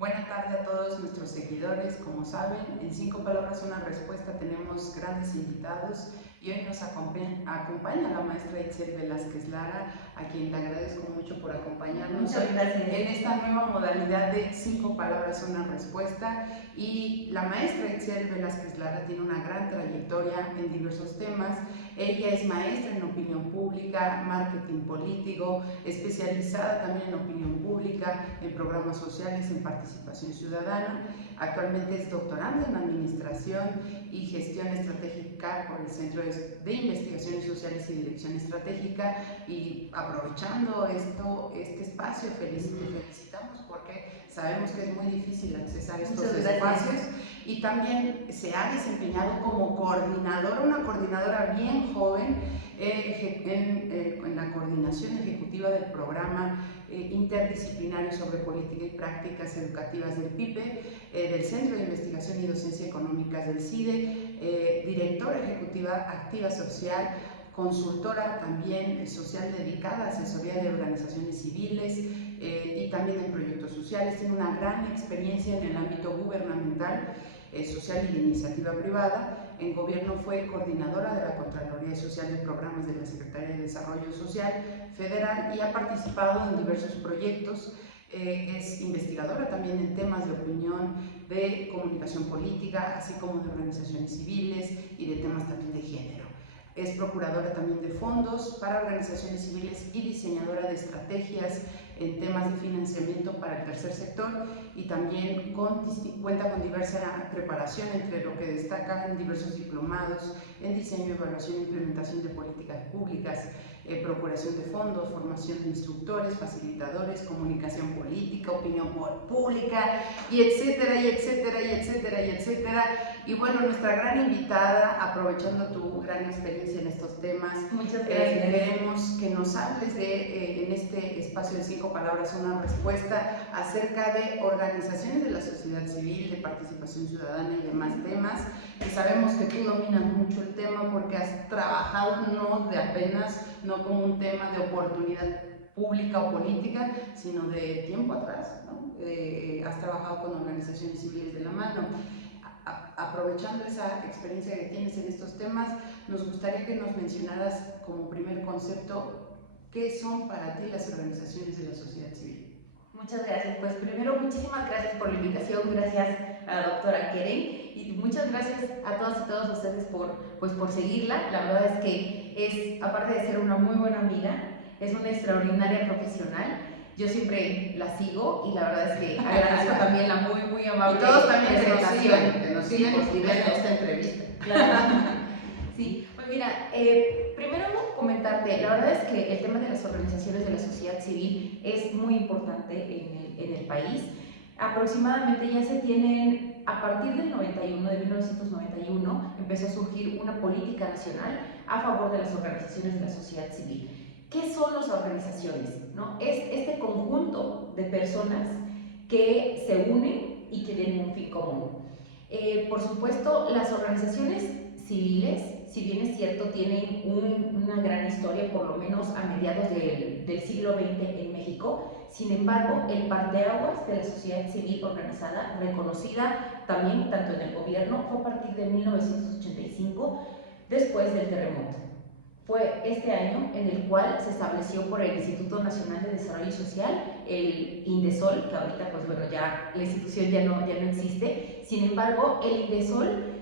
Buenas tardes a todos nuestros seguidores. Como saben, en 5 palabras una respuesta tenemos grandes invitados y hoy nos acompaña la maestra Itzel Velázquez Lara, a quien le agradezco mucho por acompañarnos Muchas gracias. en esta nueva modalidad de 5 palabras una respuesta. Y la maestra Itzel Velázquez Lara tiene una gran trayectoria en diversos temas. Ella es maestra en opinión pública, marketing político, especializada también en opinión pública, en programas sociales, en participación ciudadana. Actualmente es doctoranda en administración y gestión estratégica por el Centro de Investigaciones Sociales y Dirección Estratégica. Y aprovechando este espacio, te felicitamos porque sabemos que es muy difícil accesar estos espacios, y también se ha desempeñado como coordinadora, una coordinadora bien joven en la coordinación ejecutiva del programa interdisciplinario sobre política y prácticas educativas del PIPE, del Centro de Investigación y Docencia Económicas del CIDE, directora ejecutiva activa social, consultora también social dedicada a asesoría de organizaciones civiles y también en proyectos sociales. Tiene una gran experiencia en el ámbito gubernamental, social y de iniciativa privada. En gobierno fue coordinadora de la Contraloría Social de Programas de la Secretaría de Desarrollo Social Federal y ha participado en diversos proyectos. Es investigadora también en temas de opinión, de comunicación política, así como de organizaciones civiles y de temas también de género. Es procuradora también de fondos para organizaciones civiles y diseñadora de estrategias en temas de financiamiento para el tercer sector, y también cuenta con diversa preparación, entre lo que destacan diversos diplomados en diseño, evaluación e implementación de políticas públicas, procuración de fondos, formación de instructores, facilitadores, comunicación política, opinión pública, y etcétera, y etcétera, y etcétera, y etcétera. Y bueno, nuestra gran invitada, aprovechando tu gran experiencia en estos temas, muchas gracias. Queremos que nos hables en este espacio de 5 palabras una respuesta acerca de organizaciones de la sociedad civil, de participación ciudadana y demás temas. Y sabemos que tú dominas mucho el tema porque has trabajado no de apenas, no como un tema de oportunidad pública o política, sino de tiempo atrás, ¿no? Has trabajado con organizaciones civiles de la mano. Aprovechando esa experiencia que tienes en estos temas, nos gustaría que nos mencionaras como primer concepto qué son para ti las organizaciones de la sociedad civil. Muchas gracias. Pues primero, muchísimas gracias por la invitación, gracias a la doctora Keren, y muchas gracias a todas y todos ustedes por seguirla. La verdad es que aparte de ser una muy buena amiga, es una extraordinaria profesional. Yo siempre la sigo y la verdad es que agradezco también la muy amable y todos también presentación. que nos siguen y ven esta entrevista. Claro. Sí, pues mira, primero comentarte, la verdad es que el tema de las organizaciones de la sociedad civil es muy importante en el país. Aproximadamente ya se tienen, a partir del 91, de 1991, empezó a surgir una política nacional a favor de las organizaciones de la sociedad civil. ¿Qué son las organizaciones? ¿No? Es este conjunto de personas que se unen y que tienen un fin común. Por supuesto, las organizaciones civiles, si bien es cierto, tienen una gran historia, por lo menos a mediados del siglo XX en México. Sin embargo, el parteaguas de la sociedad civil organizada, reconocida también tanto en el gobierno, fue a partir de 1985, después del terremoto. Fue este año en el cual se estableció por el Instituto Nacional de Desarrollo Social, el INDESOL, que ahorita pues bueno, ya la institución ya no existe. Sin embargo, el INDESOL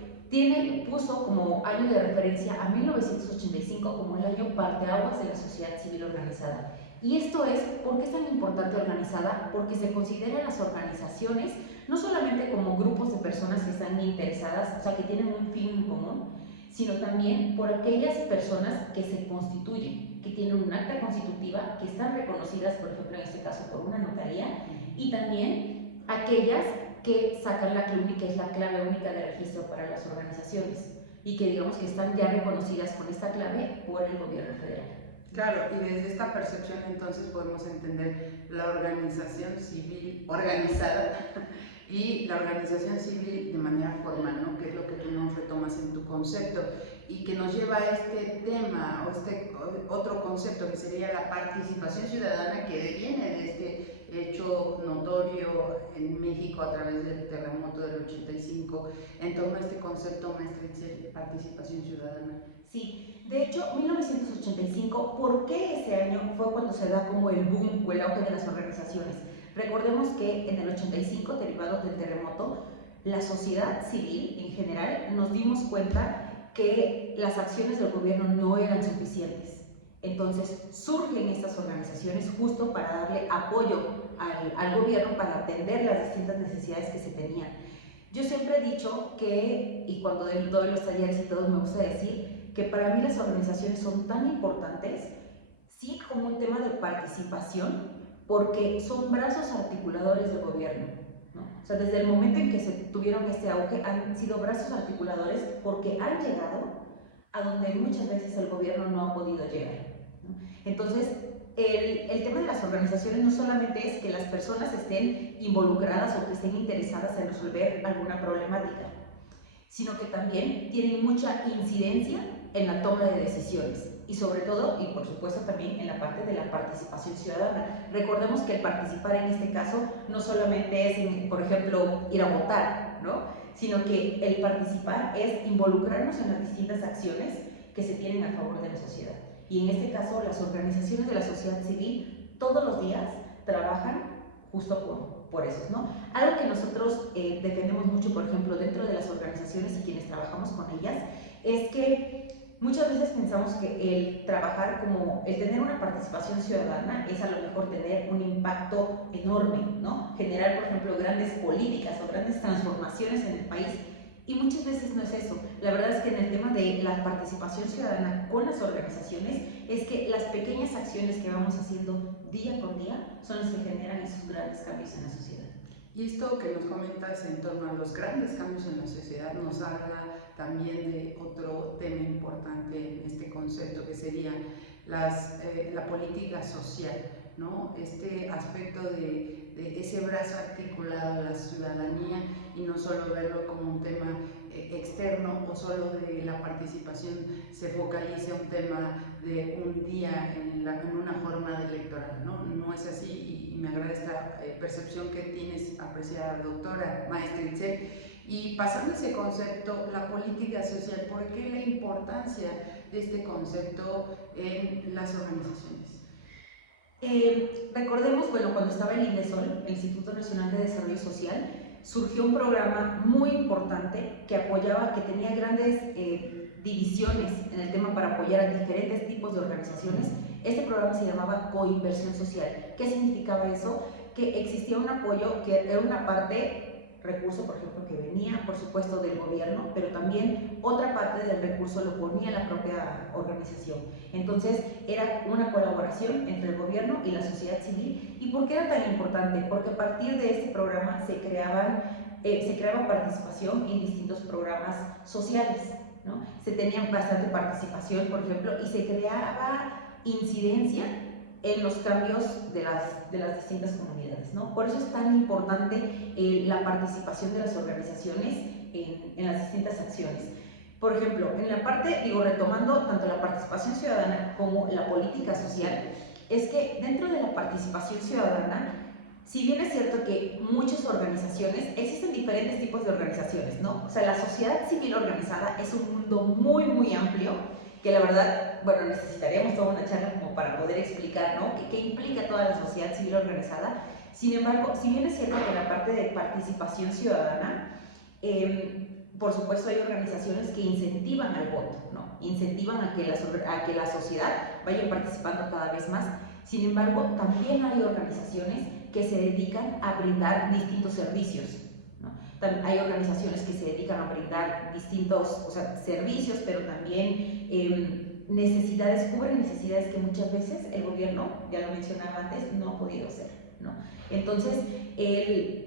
puso como año de referencia a 1985 como el año parteaguas de la sociedad civil organizada. Y esto es, ¿por qué es tan importante organizada? Porque se consideran las organizaciones no solamente como grupos de personas que están interesadas, o sea, que tienen un fin en común, sino también por aquellas personas que se constituyen, que tienen un acta constitutiva, que están reconocidas, por ejemplo, en este caso, por una notaría, y también aquellas que sacan la CLUNI, que es la clave única de registro para las organizaciones, y que digamos que están ya reconocidas con esta clave por el gobierno federal. Claro, y desde esta percepción entonces podemos entender la organización civil organizada y la organización civil de manera formal, ¿no? Que es lo que tú nos retomas en tu concepto y que nos lleva a este tema o este otro concepto que sería la participación ciudadana, que viene de este hecho notorio en México a través del terremoto del 85 en torno a este concepto, maestra Itziel, de participación ciudadana? Sí, de hecho, 1985, ¿por qué ese año fue cuando se da como el boom o el auge de las organizaciones? Recordemos que en el 85, derivado del terremoto, la sociedad civil en general nos dimos cuenta que las acciones del gobierno no eran suficientes. Entonces surgen estas organizaciones justo para darle apoyo al gobierno para atender las distintas necesidades que se tenían. Yo siempre he dicho que, y cuando doy todos los talleres y todo, me gusta decir que para mí las organizaciones son tan importantes, sí, como un tema de participación, porque son brazos articuladores del gobierno, ¿no? O sea, desde el momento en que se tuvieron este auge, han sido brazos articuladores porque han llegado a donde muchas veces el gobierno no ha podido llegar, ¿no? Entonces, el tema de las organizaciones no solamente es que las personas estén involucradas o que estén interesadas en resolver alguna problemática, sino que también tienen mucha incidencia en la toma de decisiones y sobre todo, y por supuesto también en la parte de la participación ciudadana. Recordemos que el participar en este caso no solamente es, por ejemplo, ir a votar, ¿no? Sino que el participar es involucrarnos en las distintas acciones que se tienen a favor de la sociedad. Y en este caso, las organizaciones de la sociedad civil todos los días trabajan justo por eso, ¿no? Algo que nosotros defendemos mucho, por ejemplo, dentro de las organizaciones y quienes trabajamos con ellas, es que muchas veces pensamos que el trabajar como, el tener una participación ciudadana es a lo mejor tener un impacto enorme, ¿no? Generar, por ejemplo, grandes políticas o grandes transformaciones en el país. Y muchas veces no es eso. La verdad es que en el tema de la participación ciudadana con las organizaciones es que las pequeñas acciones que vamos haciendo día con día son las que generan esos grandes cambios en la sociedad. Y esto que nos comentas en torno a los grandes cambios en la sociedad nos habla también de otro tema importante en este concepto, que sería la política social, ¿no? Este aspecto de ese brazo articulado de la ciudadanía y no solo verlo como un tema externo o solo de la participación se focaliza un tema de un día en una jornada electoral, ¿no? No es así y me agrada esta percepción que tienes, apreciada doctora, maestra Itziel. Y pasando ese concepto, la política social, ¿por qué la importancia de este concepto en las organizaciones? Recordemos, bueno, cuando estaba el INDESOL, el Instituto Nacional de Desarrollo Social, surgió un programa muy importante que apoyaba, que tenía grandes divisiones en el tema para apoyar a diferentes tipos de organizaciones. Este programa se llamaba Coinversión Social. ¿Qué significaba eso? Que existía un apoyo que era una parte recurso, por ejemplo, que venía, por supuesto, del gobierno, pero también otra parte del recurso lo ponía la propia organización. Entonces, era una colaboración entre el gobierno y la sociedad civil. ¿Y por qué era tan importante? Porque a partir de este programa se creaba participación en distintos programas sociales, ¿no? Se tenía bastante participación, por ejemplo, y se creaba incidencia en los cambios de las distintas comunidades, ¿no? Por eso es tan importante la participación de las organizaciones en las distintas acciones. Por ejemplo, en la parte, retomando tanto la participación ciudadana como la política social, es que dentro de la participación ciudadana, si bien es cierto que muchas organizaciones, existen diferentes tipos de organizaciones, ¿no? O sea, la sociedad civil organizada es un mundo muy, muy amplio, que la verdad, bueno, necesitaríamos toda una charla como para poder explicar, ¿no? ¿Qué implica toda la sociedad civil organizada? Sin embargo, si bien es cierto que la parte de participación ciudadana, por supuesto hay organizaciones que incentivan al voto, ¿no? Incentivan a que la sociedad vaya participando cada vez más. Sin embargo, también hay organizaciones que se dedican a brindar distintos servicios, ¿no? Hay organizaciones que se dedican a brindar distintos, servicios, pero también cubren necesidades que muchas veces el gobierno, ya lo mencionaba antes, no ha podido hacer, ¿no? Entonces,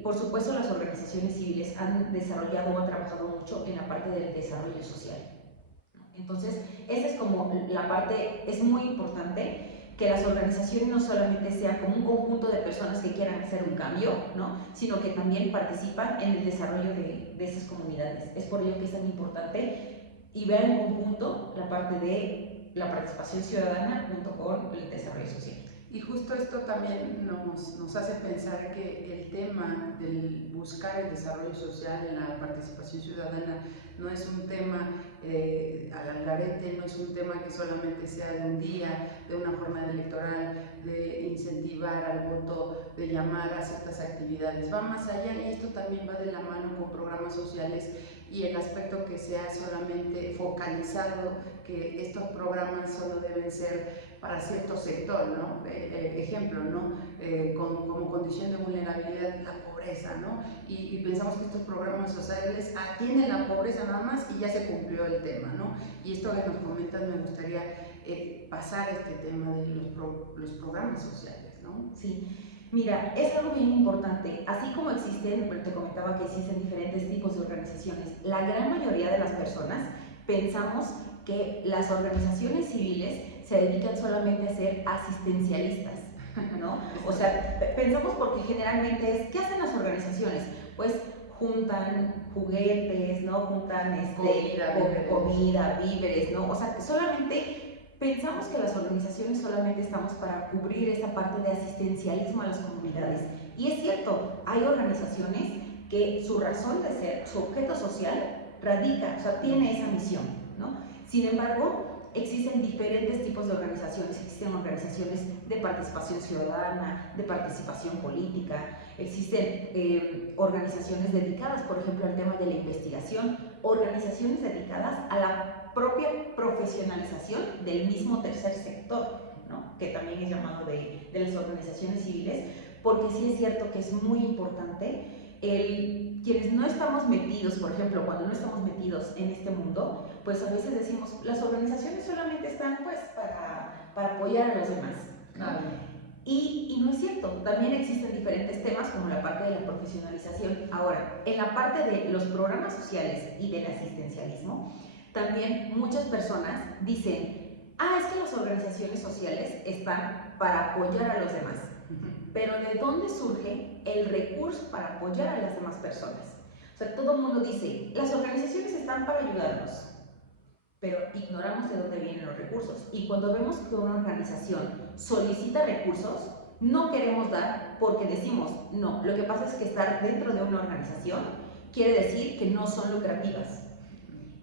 por supuesto, las organizaciones civiles han desarrollado o han trabajado mucho en la parte del desarrollo social, ¿no? Entonces, esa es como la parte, es muy importante que las organizaciones no solamente sean como un conjunto de personas que quieran hacer un cambio, ¿no? Sino que también participan en el desarrollo de esas comunidades. Es por ello que es tan importante y ver en conjunto la parte de la participación ciudadana junto con el desarrollo social. Y justo esto también nos hace pensar que el tema del buscar el desarrollo social en la participación ciudadana no es un tema al algarete, no es un tema que solamente sea de un día, de una jornada electoral, de incentivar al voto, de llamar a ciertas actividades. Va más allá y esto también va de la mano con programas sociales y el aspecto que sea solamente focalizado, que estos programas solo deben ser para cierto sector, ¿no? Ejemplo, ¿no? Como condición de vulnerabilidad, la pobreza, ¿no? Y pensamos que estos programas sociales atienden la pobreza nada más y ya se cumplió el tema, ¿no? Y esto que nos comentas me gustaría pasar este tema de los programas sociales, ¿no? Sí. Mira, es algo bien importante. Así como existen, pero te comentaba que existen diferentes tipos de organizaciones, la gran mayoría de las personas pensamos que las organizaciones civiles se dedican solamente a ser asistencialistas, ¿no? O sea, pensamos porque generalmente es, ¿qué hacen las organizaciones? Pues juntan juguetes, ¿no? Juntan comida, víveres, ¿no? O sea, solamente pensamos que las organizaciones solamente estamos para cubrir esa parte de asistencialismo a las comunidades. Y es cierto, hay organizaciones que su razón de ser, su objeto social, radica, o sea, tiene esa misión, ¿no? Sin embargo, existen diferentes tipos de organizaciones. Existen organizaciones de participación ciudadana, de participación política, existen organizaciones dedicadas, por ejemplo, al tema de la investigación, organizaciones dedicadas a la propia profesionalización del mismo tercer sector, ¿no? Que también es llamado de las organizaciones civiles, porque sí es cierto que es muy importante quienes no estamos metidos, por ejemplo, cuando no estamos metidos en este mundo, pues a veces decimos, las organizaciones solamente están pues para apoyar a los demás, ¿no? Claro. Y no es cierto, también existen diferentes temas como la parte de la profesionalización. Ahora, en la parte de los programas sociales y del asistencialismo, también muchas personas dicen, es que las organizaciones sociales están para apoyar a los demás. Pero ¿de dónde surge el recurso para apoyar a las demás personas? O sea, todo el mundo dice, las organizaciones están para ayudarnos, pero ignoramos de dónde vienen los recursos. Y cuando vemos que una organización solicita recursos, no queremos dar porque decimos, no, lo que pasa es que estar dentro de una organización quiere decir que no son lucrativas.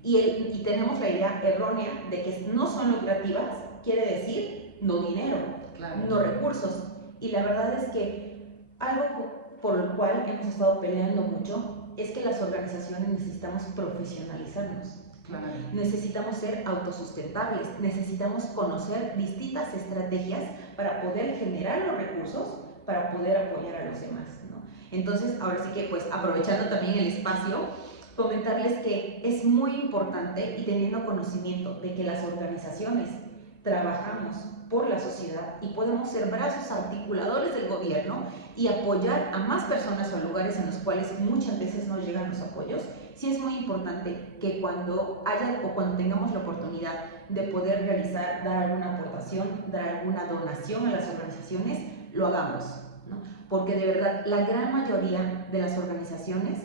Y tenemos la idea errónea de que no son lucrativas quiere decir no dinero, claro, no recursos. Y la verdad es que algo por lo cual hemos estado peleando mucho es que las organizaciones necesitamos profesionalizarnos. Claro. Necesitamos ser autosustentables, necesitamos conocer distintas estrategias para poder generar los recursos, para poder apoyar a los demás, ¿no? Entonces, ahora sí que, pues, aprovechando también el espacio, comentarles que es muy importante y teniendo conocimiento de que las organizaciones trabajamos por la sociedad y podemos ser brazos articuladores del gobierno y apoyar a más personas o lugares en los cuales muchas veces no llegan los apoyos, sí es muy importante que cuando haya o cuando tengamos la oportunidad de poder realizar, dar alguna aportación, dar alguna donación a las organizaciones, lo hagamos, ¿no? Porque de verdad la gran mayoría de las organizaciones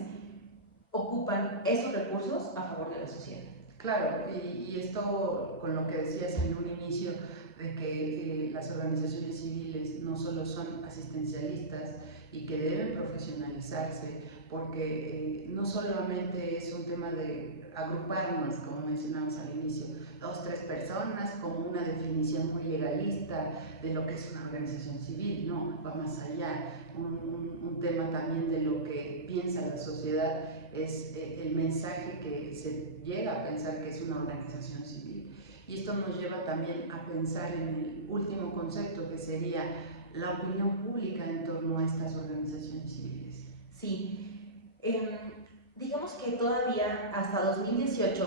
ocupan esos recursos a favor de la sociedad. Claro, y esto con lo que decías en un inicio, de que las organizaciones civiles no solo son asistencialistas y que deben profesionalizarse, porque no solamente es un tema de agruparnos, como mencionamos al inicio, 2, 3 personas, como una definición muy legalista de lo que es una organización civil, no, va más allá, un tema también de lo que piensa la sociedad, es el mensaje que se llega a pensar que es una organización civil. Y esto nos lleva también a pensar en el último concepto, que sería la opinión pública en torno a estas organizaciones civiles. Sí, digamos que todavía hasta 2018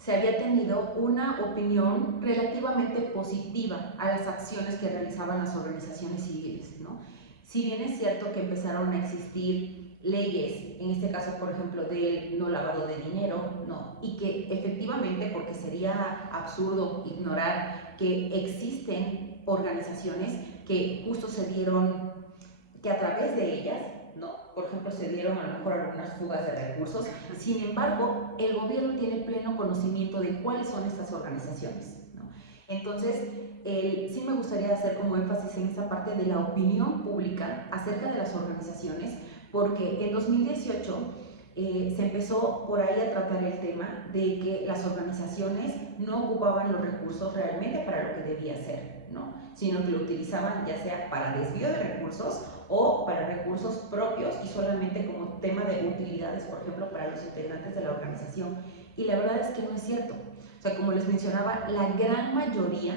se había tenido una opinión relativamente positiva a las acciones que realizaban las organizaciones civiles, ¿no? Si bien es cierto que empezaron a existir leyes, en este caso por ejemplo del no lavado de dinero, ¿no? Y que efectivamente, porque sería absurdo ignorar que existen organizaciones que justo se dieron, que a través de ellas, ¿no? Por ejemplo, se dieron a lo mejor algunas fugas de recursos. Sin embargo, el gobierno tiene pleno conocimiento de cuáles son estas organizaciones, ¿no? Entonces, sí me gustaría hacer como énfasis en esa parte de la opinión pública acerca de las organizaciones, porque en 2018 se empezó por ahí a tratar el tema de que las organizaciones no ocupaban los recursos realmente para lo que debía ser, ¿no? Sino que lo utilizaban ya sea para desvío de recursos o para recursos propios y solamente como tema de utilidades, por ejemplo, para los integrantes de la organización. Y la verdad es que no es cierto. O sea, como les mencionaba, la gran mayoría,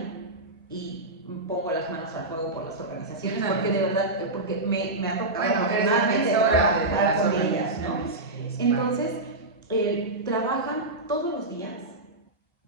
y pongo las manos al fuego por las organizaciones, porque de verdad, porque me ha tocado afortunadamente trabajar con ellas, ¿no? Entonces, trabajan todos los días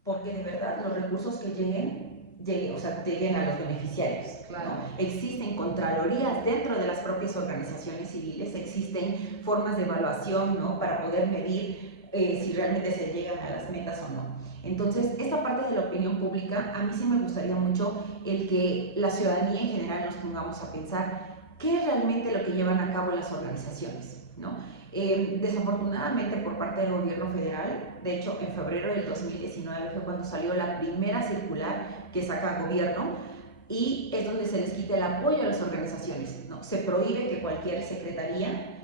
porque de verdad los recursos que lleguen, o sea, lleguen a los beneficiarios. Claro. ¿No? Existen contralorías dentro de las propias organizaciones civiles, existen formas de evaluación, ¿no? Para poder medir si realmente se llegan a las metas o no. Entonces, esta parte de la opinión pública, a mí sí me gustaría mucho el que la ciudadanía en general nos pongamos a pensar qué es realmente lo que llevan a cabo las organizaciones, ¿no? Desafortunadamente por parte del gobierno federal, de hecho en febrero del 2019 fue cuando salió la primera circular que saca el gobierno y es donde se les quita el apoyo a las organizaciones, ¿no? Se prohíbe que cualquier secretaría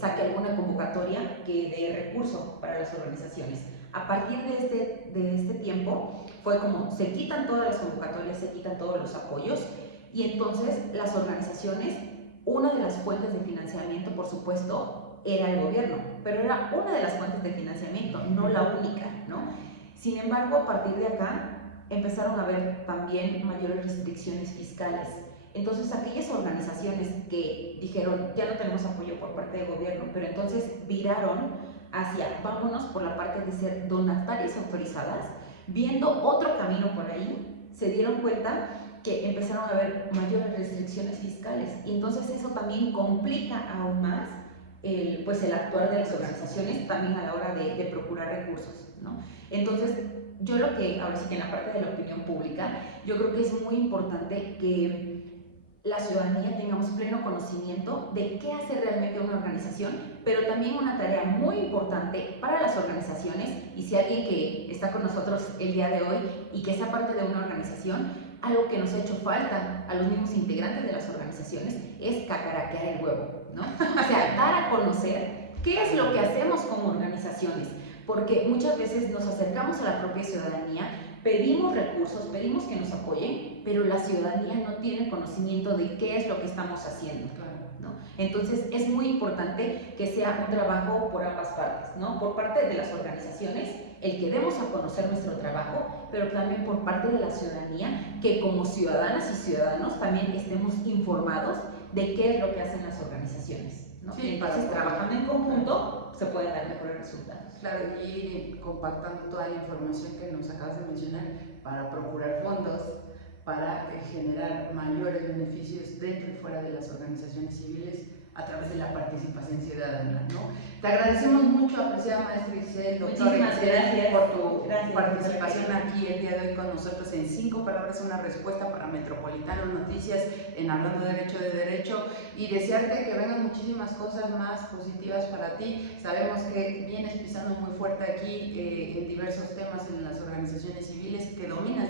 saque alguna convocatoria que dé recurso para las organizaciones. A partir de este tiempo fue como se quitan todas las convocatorias, se quitan todos los apoyos y entonces las organizaciones, una de las fuentes de financiamiento, por supuesto, era el gobierno, pero era una de las fuentes de financiamiento, no la única, ¿no? Sin embargo, a partir de acá empezaron a haber también mayores restricciones fiscales. Entonces, aquellas organizaciones que dijeron, ya no tenemos apoyo por parte del gobierno, pero entonces viraron hacia, vámonos por la parte de ser donatarias autorizadas, viendo otro camino por ahí, se dieron cuenta que empezaron a haber mayores restricciones fiscales y entonces eso también complica aún más pues el actuar de las organizaciones también a la hora de procurar recursos, ¿no? Entonces, yo lo que, ahora sí que en la parte de la opinión pública, yo creo que es muy importante que la ciudadanía tengamos pleno conocimiento de qué hace realmente una organización, pero también una tarea muy importante para las organizaciones, y si alguien que está con nosotros el día de hoy y que sea parte de una organización, algo que nos ha hecho falta a los mismos integrantes de las organizaciones es cacaraquear el huevo, ¿no? O sea, dar a conocer qué es lo que hacemos como organizaciones, porque muchas veces nos acercamos a la propia ciudadanía, pedimos recursos, pedimos que nos apoyen, pero la ciudadanía no tiene conocimiento de qué es lo que estamos haciendo, ¿no? Entonces es muy importante que sea un trabajo por ambas partes, ¿no? Por parte de las organizaciones, el que demos a conocer nuestro trabajo, pero también por parte de la ciudadanía, que como ciudadanas y ciudadanos también estemos informados de qué es lo que hacen las organizaciones, ¿no? Sí, entonces trabajando en conjunto se pueden dar mejores resultados. Claro, y compactando toda la información que nos acabas de mencionar para procurar fondos, para generar mayores beneficios dentro y fuera de las organizaciones civiles a través de la participación ciudadana, ¿no? Te agradecemos mucho, apreciada maestra Itziel, doctora Itziel, por tu participación aquí el día de hoy con nosotros en 5 palabras, una respuesta para Metropolitano Noticias en Hablando de Derecho, y desearte que vengan muchísimas cosas más positivas para ti. Sabemos que vienes pisando muy fuerte aquí en diversos temas en las organizaciones civiles, que dominas